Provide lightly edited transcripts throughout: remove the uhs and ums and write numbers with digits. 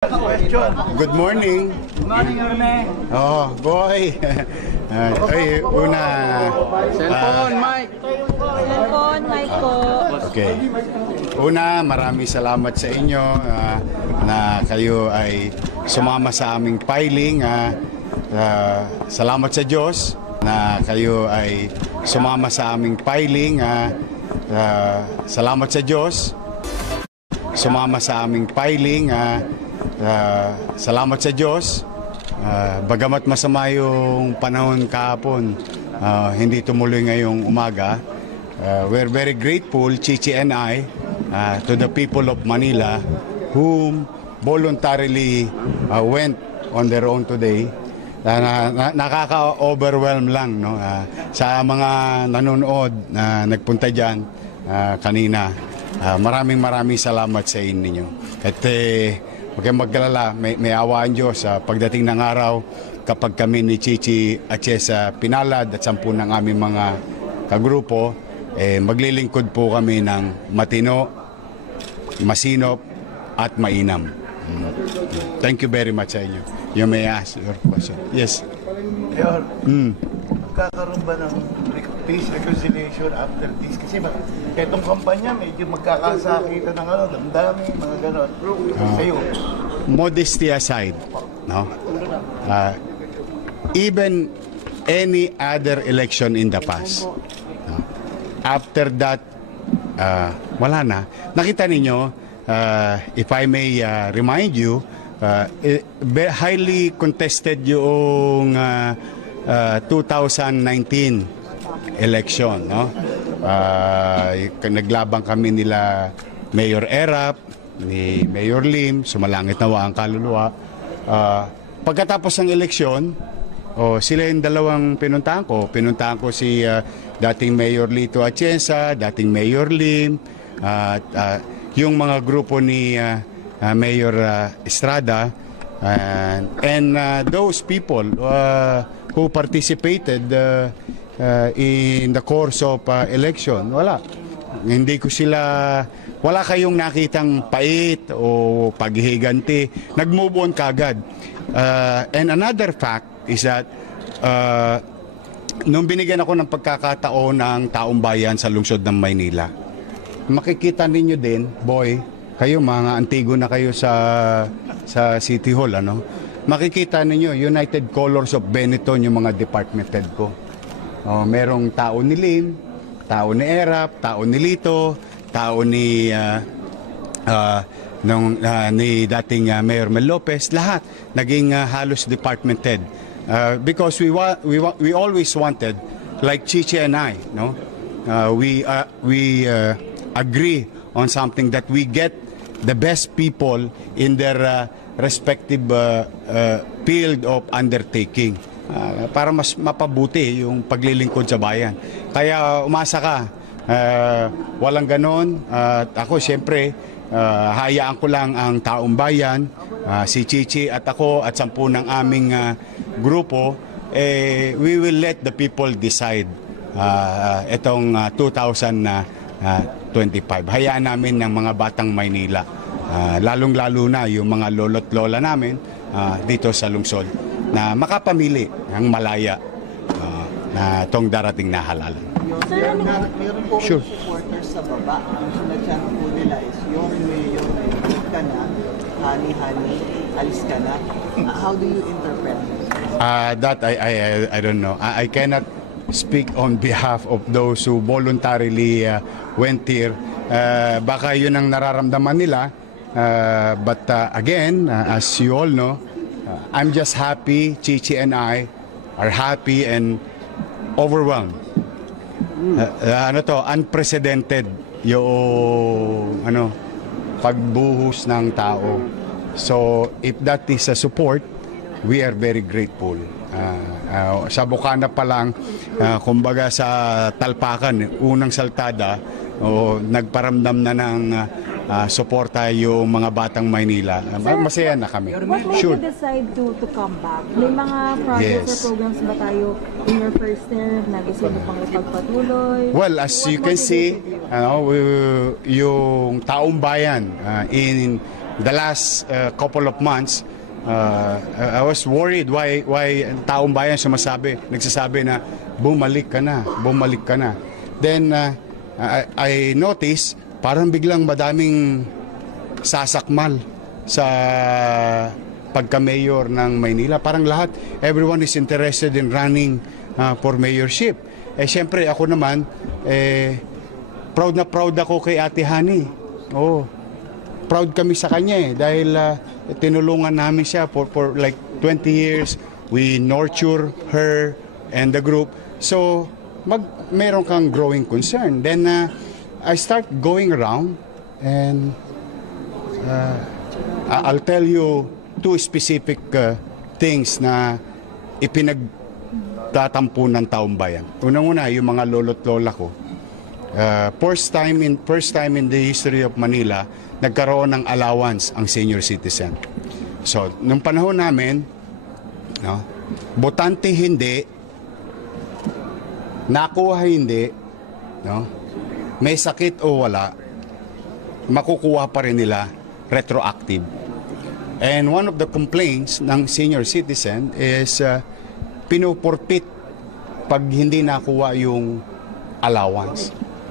Good morning. Good morning, Arne. Oh, boy. Ay, una. Cellphone, Mike. Cellphone, mic po. Okay. Una, maraming salamat sa inyo na kayo ay sumama sa aming filing. Salamat sa Diyos na kayo ay sumama sa aming filing. Salamat sa Diyos. Sumama sa aming filing. Salamat sa Diyos. Bagamat masama yung panahon kahapon, hindi tumuloy ngayong umaga. We're very grateful, Chichi and I, to the people of Manila whom voluntarily went on their own today. Nakaka-overwhelm lang, no? Sa mga nanonood na nagpunta dyan kanina. Maraming salamat sa inyo. At huwag kayong magkalala, may awa ang Diyos pagdating ng araw kapag kami ni Chichi Atiesa pinalad at 10 ng aming mga kagrupo, maglilingkod po kami ng matino, masinop at mainam. Thank you very much sa inyo. You may ask your question. Yes. Mayor, magkakaroon ba ng peace reconciliation after this? Kasi itong kampanya medyo magkakasakitan ng damdamin, mga ganon. Sa'yo. Modesty aside, no? Even any other election in the past, no? After that, wala na. Nakita ninyo, if I may remind you, highly contested yung 2019 election, no? Naglabang kami nila Mayor Erap, ni Mayor Lim, sumalangit nawa ang kaluluwa. Pagkatapos ng eleksyon, sila yung dalawang pinuntahan ko. Pinuntahan ko si dating Mayor Lito Atienza, dating Mayor Lim, yung mga grupo ni Mayor Estrada, and those people who participated in the course of election, wala. Hindi ko sila, wala kayong nakitang pait o paghihiganti. Nag-move on kagad. And another fact is that nung binigyan ako ng pagkakataon ng taong bayan sa lungsod ng Maynila, makikita ninyo din, boy, kayo mga antigo na kayo sa City Hall, ano? Makikita ninyo, United Colors of Benetton yung mga department head ko. Merong tao ni Lim, tao ni Erap, tao ni Lito, tao ni dating Mayor Mel Lopez, lahat naging halos department head. Because we always wanted, like Chichi and I, no? We agree on something that we get the best people in their respective field of undertaking. Para mas mapabuti yung paglilingkod sa bayan. Kaya umasa ka, walang ganon. Ako siyempre, hayaan ko lang ang taong bayan, si Chichi at ako at 10 ng aming grupo, we will let the people decide itong 2025. Hayaan namin ng mga batang Maynila, lalong-lalo na yung mga lolo't lola namin dito sa lungsod, na makapamili ng malaya na itong darating na halalan. Meron po Sure. supporters sa baba. Ang sinadyan po nila is yung mayor, ka na, honey, alis ka na. How do you interpret this? That I don't know. I cannot speak on behalf of those who voluntarily went here. Baka yun ang nararamdaman nila. But again, as you all know, I'm just happy. Chichi and I are happy and overwhelmed. Unprecedented yung pagbuhos ng tao. So if that is a support, we are very grateful. Sa Bukana pa lang, kumbaga sa Talpakan, unang saltada, nagparamdam na ng suporta yung mga batang Maynila. Masaya na kami. What made Sure. you decide to come back? May mga projects or programs ba tayo in your first term na gusto mo pang ipagpatuloy? Well, as you can see, yung taong bayan in the last couple of months, I was worried why ang taong bayan nagsasabi na bumalik ka na. Then I noticed parang biglang madaming sasakmal sa pagka-mayor ng Maynila. Parang everyone is interested in running for mayorship. Siyempre ako naman, proud na proud ako kay Ate Hani. Proud kami sa kanya dahil tinulungan namin siya for like 20 years. We nurture her and the group. So, meron kang growing concern. Then, I start going around and I'll tell you two specific things na ipinagtatampo ng taong bayan. Unang-una, yung mga lolo't lola ko. First time in the history of Manila, nagkaroon ng allowance ang senior citizen. So, nung panahon namin, botante hindi, nakuha hindi, may sakit o wala, makukuha pa rin nila retroactive. And one of the complaints ng senior citizen is pinupurpit pag hindi nakuha yung allowance.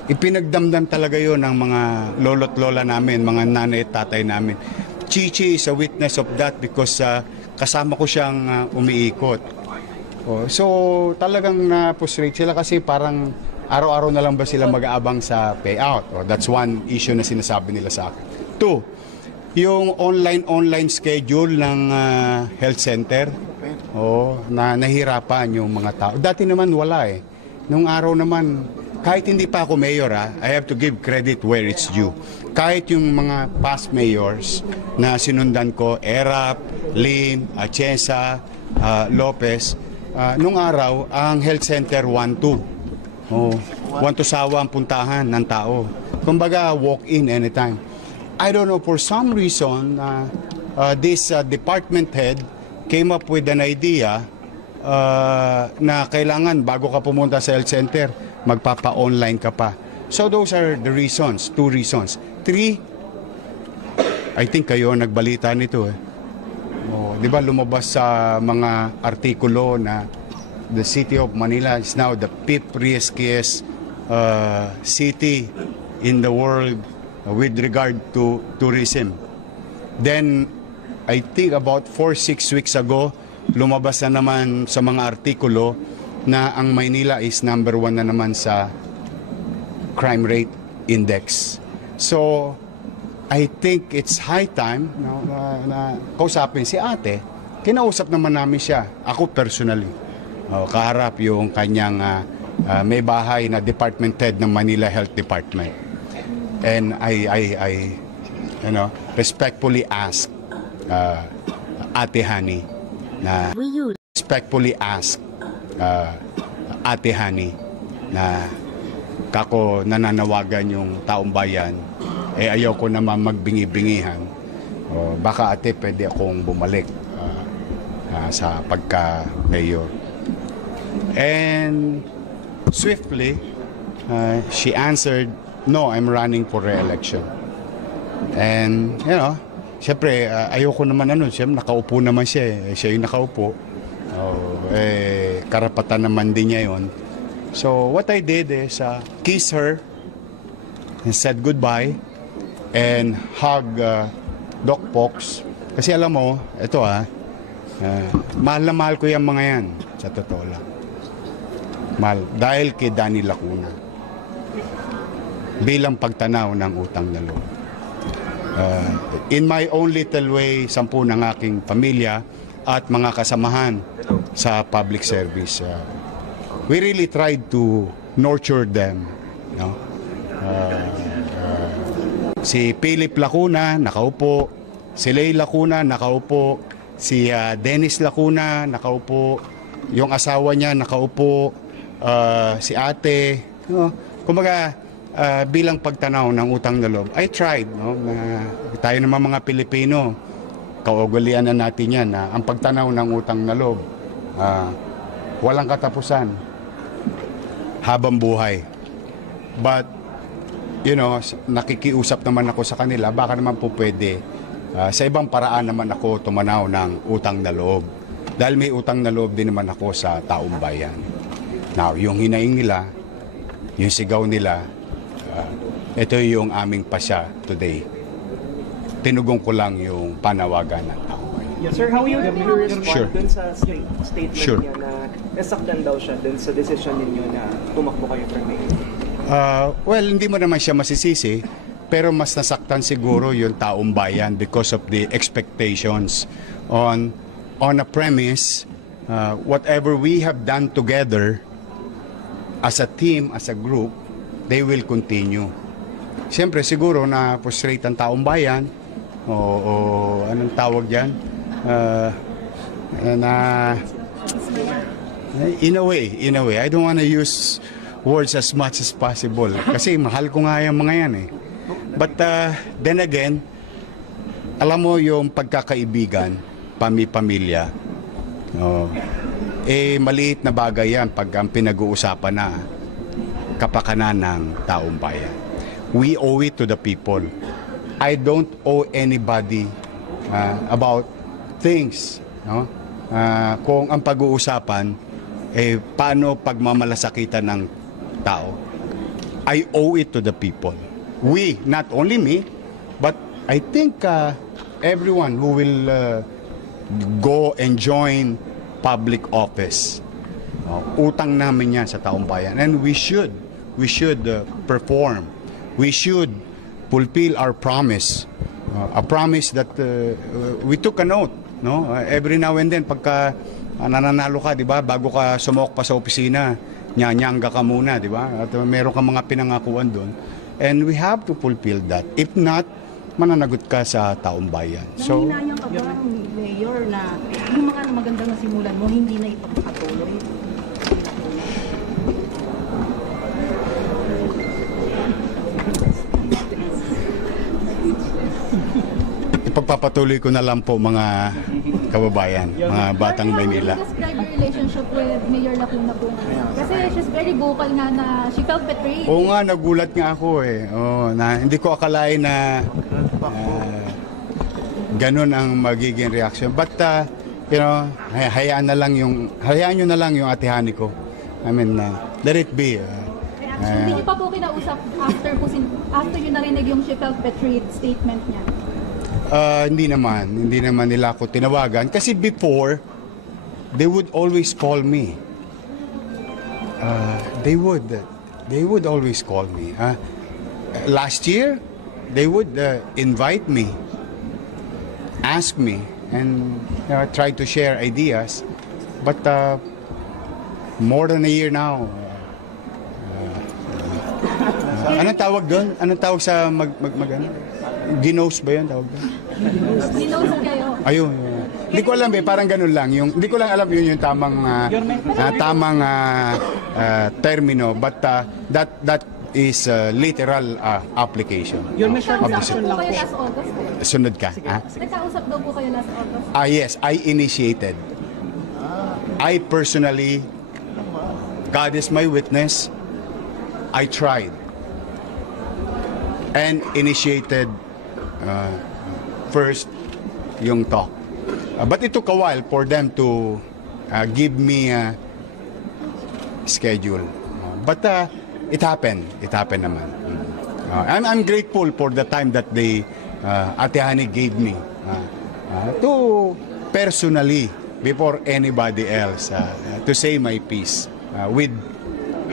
Ipinagdamdam talaga yon ng mga lolo't lola namin, mga nanay at tatay namin. Chichi is a witness of that because kasama ko siyang umiikot. So talagang na-frustrate sila kasi parang araw-araw na lang ba sila mag-aabang sa payout. That's one issue na sinasabi nila sa akin. Two, yung online schedule ng health center, na nahirapan yung mga tao. Dati naman wala Nung araw naman, kahit hindi pa ako mayor, I have to give credit where it's due. Kahit yung mga past mayors na sinundan ko, Erap, Lim, Atienza, Lopez, nung araw, ang health center 1-2. Sawa ang puntahan ng tao. Kumbaga, walk-in anytime. I don't know, for some reason, this department head came up with an idea na kailangan bago ka pumunta sa health center, magpapa-online ka pa. So those are the reasons, two reasons. Three, I think kayo nagbalita nito di ba lumabas sa mga artikulo na the city of Manila is now the fifth riskiest city in the world with regard to tourism. Then, I think about 4-6 weeks ago, lumabas na naman sa mga artikulo na ang Maynila is number 1 na naman sa crime rate index. So, I think it's high time na kausapin si ate. Kinausap naman namin siya, ako personally. Kaharap yung kanyang may bahay na department head ng Manila Health Department. And I respectfully ask Ate Hani na kako nananawagan yung taong bayan, ayaw ko naman magbingi-bingihan. Baka ate, pwede akong bumalik sa pagka-mayor. And swiftly, she answered, no, I'm running for re-election. And, siyempre, ayoko naman siyempre, nakaupo naman siya. Siya yung nakaupo. Karapatan naman din niya yun. So, what I did is kiss her and said goodbye and hug Doc Pox. Kasi alam mo, ito mahal na mahal ko yung mga yan, sa totoo lang. Mahal. Dahil kay Danny Lacuna. Bilang pagtanaw ng utang na loob. In my own little way, 10 ng aking pamilya at mga kasamahan sa public service. We really tried to nurture them. Si Philip Lacuna, nakaupo. Si Lay Lacuna, nakaupo. Si Dennis Lacuna, nakaupo. Yung asawa niya, nakaupo. Si ate. Kumbaga, bilang pagtanaw ng utang na loob, I tried. Tayo naman mga Pilipino, kaugalian na natin yan. Ang pagtanaw ng utang na loob, walang katapusan. Habang buhay. But, nakikiusap naman ako sa kanila, baka naman po pwede Sa ibang paraan naman ako tumanaw ng utang na loob. Dahil may utang na loob din naman ako sa taong bayan. Now, yung hinaing nila, yung sigaw nila, ito yung aming pasya today. Tinugong ko lang yung panawagan ng taong bayan. Yes, sir, how will you respond Sure. dun sa statement Sure. niya na nasaktan daw siya dun sa decision ninyo na tumakbo kayo for mayor? Well, hindi mo naman siya masisisi, pero mas nasaktan siguro yung taong bayan because of the expectations on a premise, whatever we have done together as a team, as a group, they will continue. Siyempre, siguro na frustrate ang taong bayan o anong tawag dyan? In a way, I don't want to use words as much as possible kasi mahal ko nga yung mga yan eh. But then again, alam mo yung pagkakaibigan, pamilya, maliit na bagay yan pag ang pinag-uusapan na kapakanan ng taong bayan. We owe it to the people. I don't owe anybody about things. No? Kung ang pag-uusapan, paano pagmamalasakitan ng tao, I owe it to the people. We, not only me, but I think everyone who will go and join public office. Utang namin yan sa taong bayan. And we should perform. We should fulfill our promise. A promise that we took a note. No? Every now and then, pagka nananalo ka, di ba, bago ka sumok pa sa opisina, nyanyangga ka muna, di ba? At meron ka mga pinangakuan doon. And we have to fulfill that. If not, mananagot ka sa taong bayan. So, Nanginayang ka ba, Mayor, na yung mga magandang nasimulan mo, hindi na ipagpatuloy? ipagpapatuloy ko na lang po mga kababayan, mga batang Maynila. How do you describe your relationship with Mayor Lacuna po ngayon? Kasi she's very vocal nga na she felt betrayed. Oo nga, nagulat nga ako eh. Na, hindi ko akalain na ganun ang magiging reaction. But, hayaan nyo na lang yung atihani ko. I mean, let it be. Hindi niyo pa po kinausap after yun narinig yung she felt betrayed statement niya? Hindi naman nila ako tinawagan. Kasi before, they would always call me. They would always call me. Last year, they would invite me, ask me, and try to share ideas. But more than a year now, anong tawag doon? Anong tawag sa Ginos ba yun tawag doon? Ginos kayo? Ayun. Hindi ko alam parang ganun lang. Hindi ko lang alam yun yung tamang termino, but that is literal application. Your Nagkausap daw po kayo last August? Sunod ka? Nagkausap daw po kayo last August? Yes, I initiated. I personally, God is my witness, I tried and initiated first yung talk. But it took a while for them to give me a schedule. But it happened. It happened naman. I'm grateful for the time that they, Ate Hani gave me to personally, before anybody else, to say my piece with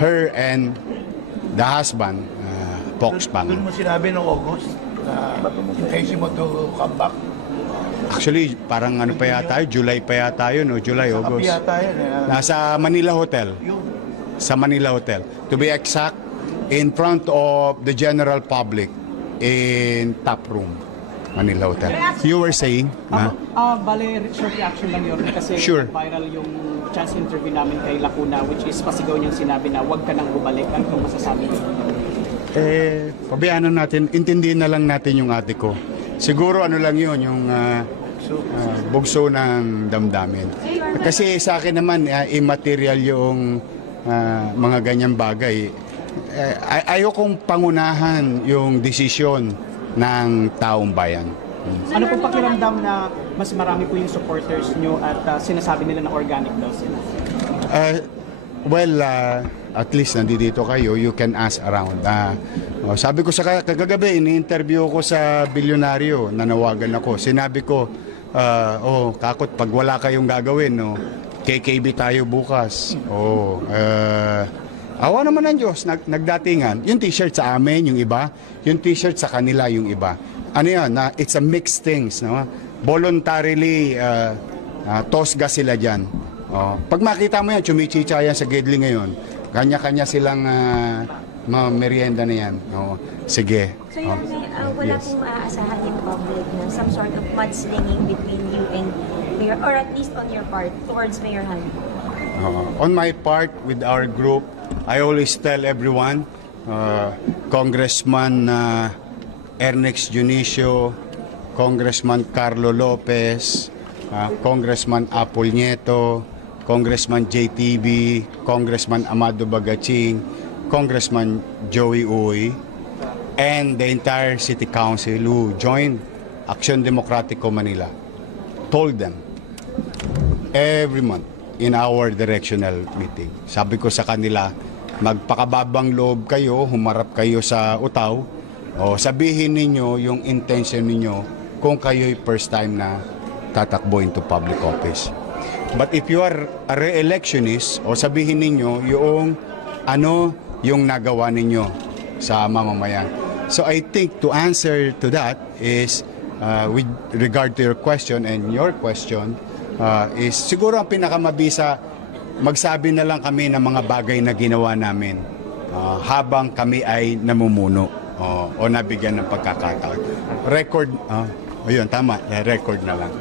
her and the husband, Pox Pang. Doon mo sinabi noong August na intention mo to come back. Actually, parang ano pa yata, July pa yata yun, o July, August. Kapi yata yun. Nasa Manila Hotel. Sa Manila Hotel. To be exact, in front of the general public in top room, Manila Hotel. You were saying? Bale, short reaction lang yun kasi Sure. viral yung chance interview namin kay Lacuna, which is pasigaw niyang sinabi na huwag ka nang bumalik. Ano kung masasabi niyo? Pabayaan natin, intindihin na lang natin yung ate ko. Siguro ano lang yun, yung bugso ng damdamin. Kasi sa akin naman, immaterial yung mga ganyang bagay. Ayokong pangunahan yung desisyon ng taong bayan. Ano po pakiramdam na mas marami po yung supporters nyo at sinasabi nila na organic daw sila? At least nandito kayo, you can ask around. Sabi ko sa kagabi, ini-interview ko sa bilyonaryo, nanawagan ako. Sinabi ko, kakot, pag wala kayong gagawin, no, KKB tayo bukas. Awa naman ng Diyos, nagdatingan. Yung t-shirt sa amin, yung iba. Yung t-shirt sa kanila, yung iba. Ano yan, it's a mixed things. No? Voluntarily, tosga sila dyan. Pag makita mo yan, chumichicha yan sa Gedli ngayon. Kanya-kanya silang merienda na yan. Sige. So wala pong maaasahan yung public na some sort of mudslinging between you and Mayor, or at least on your part, towards Mayor Hani? On my part, with our group, I always tell everyone, Congressman Ernex Junicio, Congressman Carlo Lopez, Congressman Apol Nieto, Congressman JTB, Congressman Amado Bagaching, Congressman Joey Uy, and the entire City Council who joined Action Democratico Manila, told them every month in our directional meeting. Sabi ko sa kanila, magpakababang loob kayo, humarap kayo sa utaw, o sabihin ninyo yung intention ninyo kung kayo'y first time na tatakbo into public office. But if you are a re-electionist, o sabihin ninyo yung ano yung nagawa ninyo sa mamamayan. So I think to answer to that is, with regard to your question and your question, is siguro ang pinakamabisa, magsabi na lang kami ng mga bagay na ginawa namin habang kami ay namumuno o nabigyan ng pagkakataon. Record, ayun, tama, record na lang.